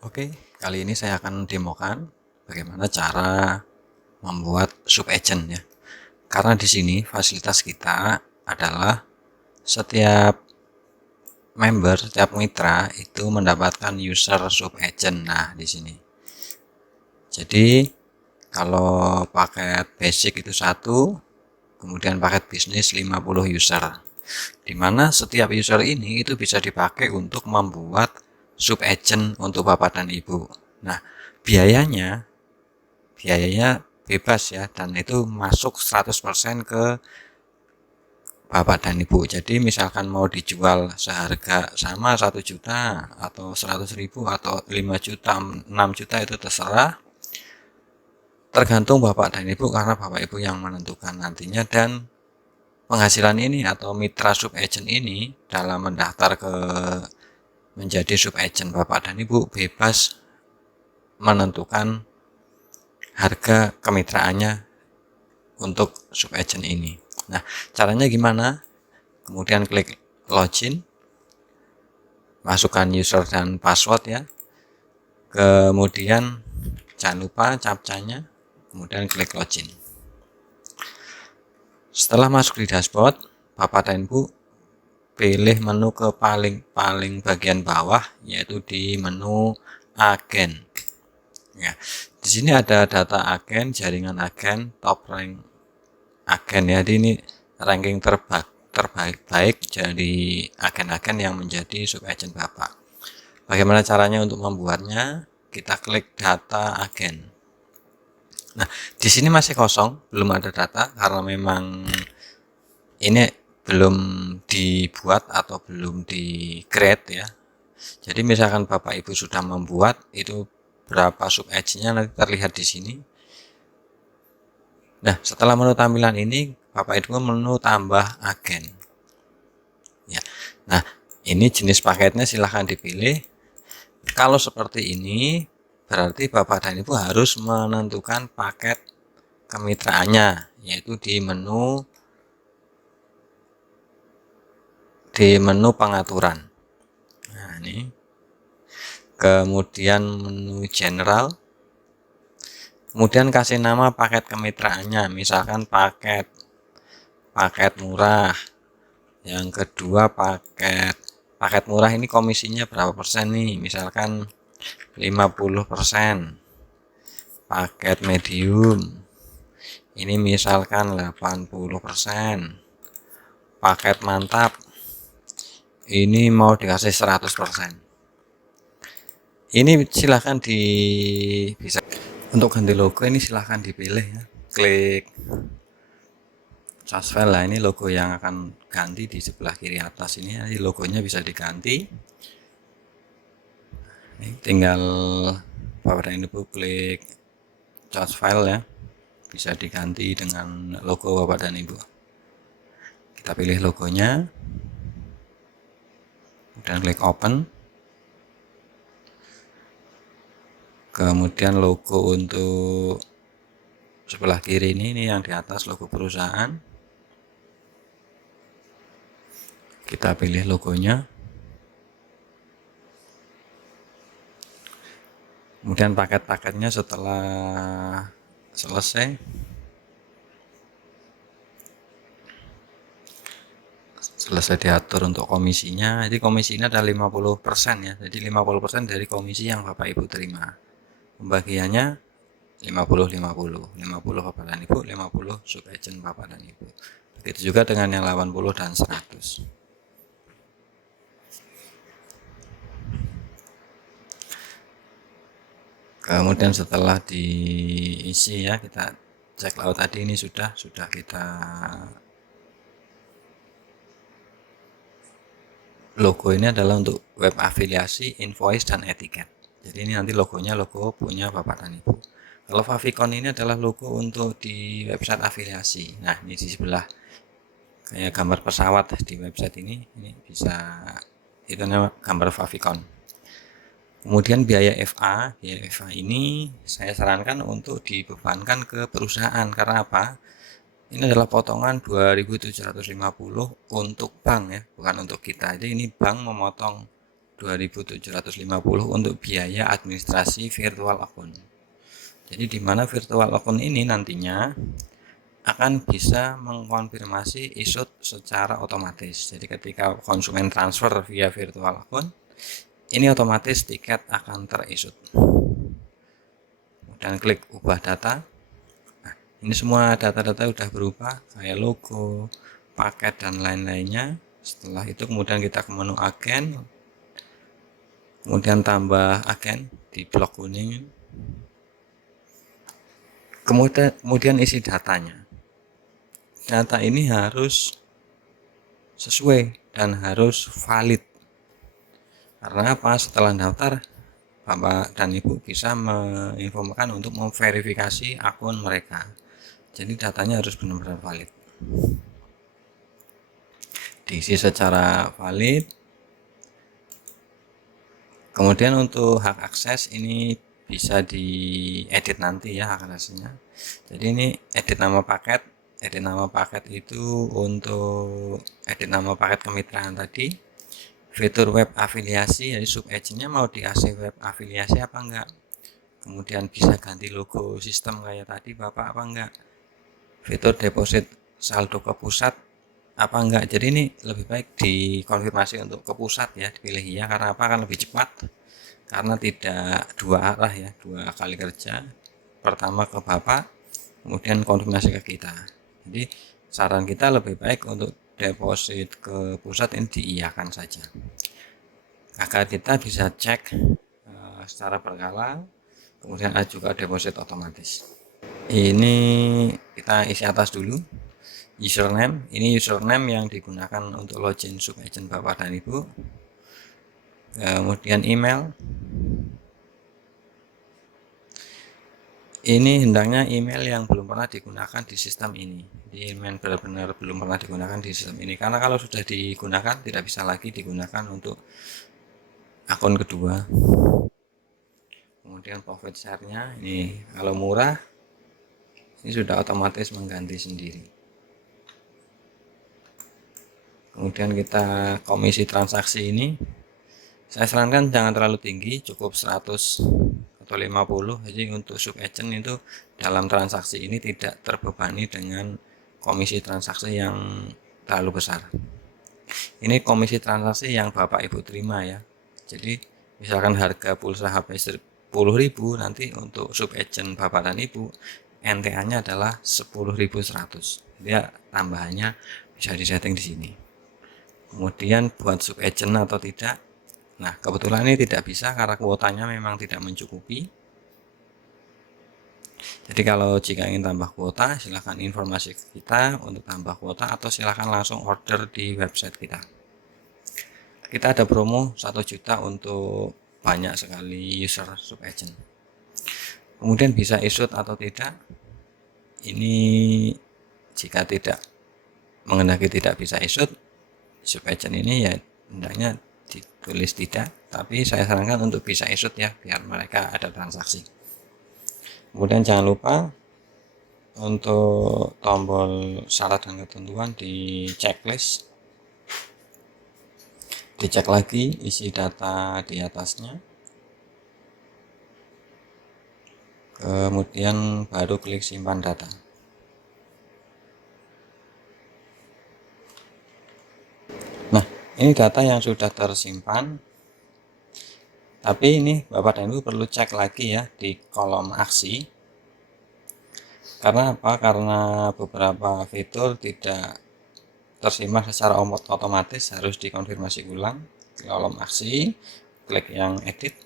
Oke, kali ini saya akan demokan bagaimana cara membuat sub agent ya. Karena di sini fasilitas kita adalah setiap member, setiap mitra itu mendapatkan user sub agent. Nah, di sini. Jadi kalau paket basic itu 1, kemudian paket bisnis 50 user. Dimana setiap user ini itu bisa dipakai untuk membuat sub agent untuk Bapak dan Ibu. Nah, biayanya bebas ya, dan itu masuk 100% ke Bapak dan Ibu. Jadi misalkan mau dijual seharga sama 1 juta atau 100.000 atau 5 juta, 6 juta itu terserah. Tergantung Bapak dan Ibu karena Bapak Ibu yang menentukan nantinya, dan penghasilan ini atau mitra sub agent ini dalam mendaftar ke menjadi sub agent Bapak dan Ibu bebas menentukan harga kemitraannya untuk sub agent ini. Nah, caranya gimana? Kemudian klik login, masukkan user dan password ya. Kemudian jangan lupa captcha-nya, kemudian klik login. Setelah masuk di dashboard, Bapak dan Ibu pilih menu ke paling bagian bawah, yaitu di menu agen. Ya, di sini ada data agen, jaringan agen, top rank agen ya. Jadi ini ranking terbaik dari agen-agen yang menjadi sub agent Bapak. Bagaimana caranya untuk membuatnya? Kita klik data agen. Nah, di sini masih kosong, belum ada data karena memang ini belum dibuat atau belum di create ya. Jadi misalkan Bapak Ibu sudah membuat, itu berapa sub agent-nya nanti terlihat di sini. Nah, setelah menu tampilan ini, Bapak Ibu menu tambah agen. Ya. Nah, ini jenis paketnya silahkan dipilih. Kalau seperti ini, berarti Bapak dan Ibu harus menentukan paket kemitraannya, yaitu di menu pengaturan. Nah, ini. Kemudian menu general. Kemudian kasih nama paket kemitraannya, misalkan paket murah. Yang kedua paket murah ini komisinya berapa persen nih? Misalkan 50%. Paket medium ini misalkan 80%. Paket mantap ini mau dikasih 100%. Ini silahkan bisa untuk ganti logo, ini silahkan dipilih ya. Klik choose file lah, ini logo yang akan ganti di sebelah kiri atas ini. Nanti logonya bisa diganti. Ini tinggal Bapak dan Ibu klik choose file ya. Bisa diganti dengan logo Bapak dan Ibu. Kita pilih logonya. Kemudian klik open. Kemudian logo untuk sebelah kiri ini yang di atas logo perusahaan. Kita pilih logonya. Kemudian paket-paketnya setelah selesai, diatur untuk komisinya. Jadi komisinya ada 50% ya. Jadi 50% dari komisi yang Bapak Ibu terima. Pembagiannya 50-50 Bapak dan Ibu, 50 sub agent Bapak dan Ibu. Begitu juga dengan yang 80 dan 100. Kemudian setelah diisi ya, kita cek laut tadi ini sudah kita logo ini adalah untuk web afiliasi, invoice, dan etiket. Jadi ini nanti logonya logo punya Bapak dan Ibu. Kalau favicon ini adalah logo untuk di website afiliasi. Nah, ini di sebelah kayak gambar pesawat di website ini bisa, itu namanya gambar favicon. Kemudian biaya FA ini saya sarankan untuk dibebankan ke perusahaan. Karena apa? Ini adalah potongan 2.750 untuk bank ya, bukan untuk kita. Jadi ini bank memotong 2.750 untuk biaya administrasi virtual account. Jadi di mana virtual account ini nantinya akan bisa mengkonfirmasi issued secara otomatis. Jadi ketika konsumen transfer via virtual account, ini otomatis tiket akan terissued. Kemudian klik ubah data. Nah, ini semua data-data sudah berubah, kayak logo, paket, dan lain-lainnya. Setelah itu kemudian kita ke menu agen, kemudian tambah agen di blok kuning, kemudian isi datanya. Data ini harus sesuai dan harus valid. Karena apa? Setelah daftar, Bapak dan Ibu bisa menginfokan untuk memverifikasi akun mereka. Jadi datanya harus benar-benar valid. Diisi secara valid. Kemudian untuk hak akses ini bisa diedit nanti ya hak aksesnya. Jadi ini edit nama paket. Edit nama paket itu untuk edit nama paket kemitraan tadi. Fitur web afiliasi, jadi sub agentnya mau dikasih web afiliasi apa enggak. Kemudian bisa ganti logo sistem kayak tadi Bapak apa enggak. Fitur deposit saldo ke pusat apa enggak. Jadi ini lebih baik dikonfirmasi untuk ke pusat ya, dipilih ya, karena apa? Kan lebih cepat, karena tidak dua arah ya, dua kali kerja. Pertama ke Bapak, kemudian konfirmasi ke kita. Jadi saran kita lebih baik untuk deposit ke pusat ini diiyakan saja, agar kita bisa cek secara berkala. Kemudian ada juga deposit otomatis. Ini kita isi atas dulu. Username, ini username yang digunakan untuk login sub agent Bapak dan Ibu. Kemudian email, ini hendaknya email yang belum pernah digunakan di sistem ini. Jadi email benar-benar belum pernah digunakan di sistem ini, karena kalau sudah digunakan tidak bisa lagi digunakan untuk akun kedua. Kemudian profit share-nya ini kalau murah ini sudah otomatis mengganti sendiri. Kemudian kita komisi transaksi ini saya sarankan jangan terlalu tinggi, cukup 100 atau 50. Jadi untuk sub agent itu dalam transaksi ini tidak terbebani dengan komisi transaksi yang terlalu besar. Ini komisi transaksi yang Bapak Ibu terima ya. Jadi misalkan harga pulsa HP 10.000, nanti untuk sub agent Bapak dan Ibu NTA-nya adalah 10.100. Dia tambahannya bisa disetting di sini. Kemudian buat sub agent atau tidak. Nah, kebetulan ini tidak bisa karena kuotanya memang tidak mencukupi. Jadi kalau jika ingin tambah kuota, silahkan informasi ke kita untuk tambah kuota, atau silahkan langsung order di website kita. Kita ada promo 1 juta untuk banyak sekali user sub agent. Kemudian bisa issued atau tidak. Ini jika tidak menghendaki tidak bisa issued, sub agent ini ya hendaknya ditulis tidak, tapi saya sarankan untuk bisa issued ya, biar mereka ada transaksi. Kemudian jangan lupa untuk tombol syarat dan ketentuan di checklist, dicek lagi isi data di atasnya, kemudian baru klik simpan data. Nah, ini data yang sudah tersimpan, tapi ini Bapak dan Ibu perlu cek lagi ya di kolom aksi. Karena apa? Karena beberapa fitur tidak tersimpan secara otomatis, harus dikonfirmasi ulang. Di kolom aksi, klik yang edit,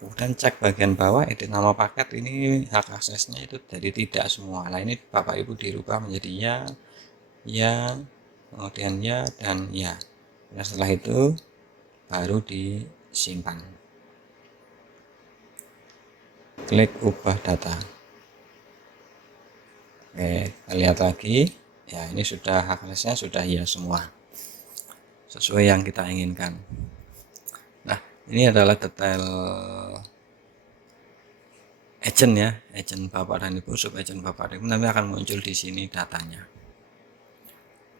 kemudian cek bagian bawah edit nama paket. Ini hak aksesnya itu jadi tidak semua. Nah, ini Bapak Ibu dirubah menjadi ya, ya, kemudian ya, dan ya. Nah, setelah itu baru disimpan. Klik ubah data. Oke, kita lihat lagi. Ya, ini sudah hak aksesnya sudah ya semua, sesuai yang kita inginkan. Nah, ini adalah detail agent ya, agent Bapak dan Ibu, sub agent Bapak dan Ibu, nanti akan muncul di sini datanya.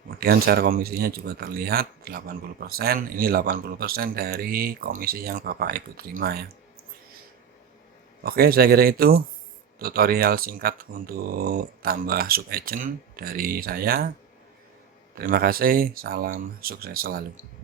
Kemudian share komisinya juga terlihat 80%. Ini 80% dari komisi yang Bapak Ibu terima ya. Oke, saya kira itu tutorial singkat untuk tambah subagent dari saya. Terima kasih, salam sukses selalu.